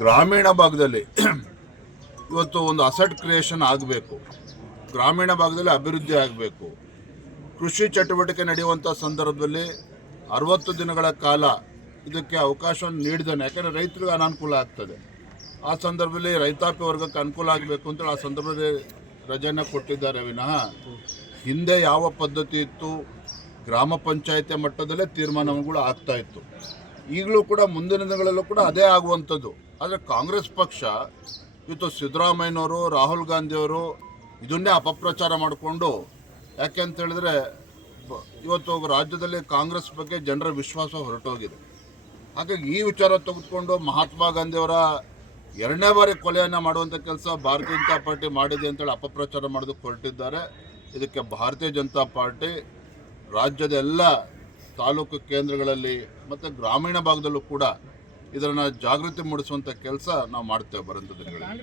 ಗ್ರಾಮೀಣ ಭಾಗದಲ್ಲಿ ಇವತ್ತು ಒಂದು ಅಸೆಟ್ ಕ್ರಿಯೇಷನ್ ಆಗಬೇಕು, ಗ್ರಾಮೀಣ ಭಾಗದಲ್ಲಿ ಅಭಿವೃದ್ಧಿ ಆಗಬೇಕು. ಕೃಷಿ ಚಟುವಟಿಕೆ ನಡೆಯುವಂಥ ಸಂದರ್ಭದಲ್ಲಿ 60 ದಿನಗಳ ಕಾಲ ಇದಕ್ಕೆ ಅವಕಾಶವನ್ನು ನೀಡಿದ್ದಾನೆ. ಯಾಕಂದರೆ ರೈತರಿಗೆ ಅನಾನುಕೂಲ ಆಗ್ತದೆ. ಆ ಸಂದರ್ಭದಲ್ಲಿ ರೈತಾಪಿ ವರ್ಗಕ್ಕೆ ಅನುಕೂಲ ಆಗಬೇಕು ಅಂತೇಳಿ ಆ ಸಂದರ್ಭದಲ್ಲಿ ರಜೆಯನ್ನು ಕೊಟ್ಟಿದ್ದಾರೆ ವಿನಃ ಹಿಂದೆ ಯಾವ ಪದ್ಧತಿ ಇತ್ತು, ಗ್ರಾಮ ಪಂಚಾಯತಿ ಮಟ್ಟದಲ್ಲೇ ತೀರ್ಮಾನಗಳು ಆಗ್ತಾ ಇತ್ತು. ಈಗಲೂ ಕೂಡ ಮುಂದಿನ ದಿನಗಳಲ್ಲೂ ಕೂಡ ಅದೇ ಆಗುವಂಥದ್ದು. ಆದರೆ ಕಾಂಗ್ರೆಸ್ ಪಕ್ಷ ಇವತ್ತು ಸಿದ್ದರಾಮಯ್ಯನವರು, ರಾಹುಲ್ ಗಾಂಧಿಯವರು ಇದನ್ನೇ ಅಪಪ್ರಚಾರ ಮಾಡಿಕೊಂಡು, ಯಾಕೆ ಅಂತ ಹೇಳಿದ್ರೆ ಇವತ್ತು ರಾಜ್ಯದಲ್ಲಿ ಕಾಂಗ್ರೆಸ್ ಬಗ್ಗೆ ಜನರ ವಿಶ್ವಾಸ ಹೊರಟೋಗಿದೆ. ಹಾಗಾಗಿ ಈ ವಿಚಾರ ತೆಗೆದುಕೊಂಡು ಮಹಾತ್ಮ ಗಾಂಧಿಯವರ 2ನೇ ಬಾರಿ ಕೊಲೆಯನ್ನು ಮಾಡುವಂಥ ಕೆಲಸ ಭಾರತೀಯ ಜನತಾ ಪಾರ್ಟಿ ಮಾಡಿದೆ ಅಂತೇಳಿ ಅಪಪ್ರಚಾರ ಮಾಡೋದಕ್ಕೆ ಹೊರಟಿದ್ದಾರೆ. ಇದಕ್ಕೆ ಭಾರತೀಯ ಜನತಾ ಪಾರ್ಟಿ ರಾಜ್ಯದ ಎಲ್ಲ ತಾಲೂಕು ಕೇಂದ್ರಗಳಲ್ಲಿ ಮತ್ತು ಗ್ರಾಮೀಣ ಭಾಗದಲ್ಲೂ ಕೂಡ ಇದನ್ನು ಜಾಗೃತಿ ಮೂಡಿಸುವಂಥ ಕೆಲಸ ನಾವು ಮಾಡ್ತೇವೆ ಬರುವಂಥ ದಿನಗಳಲ್ಲಿ.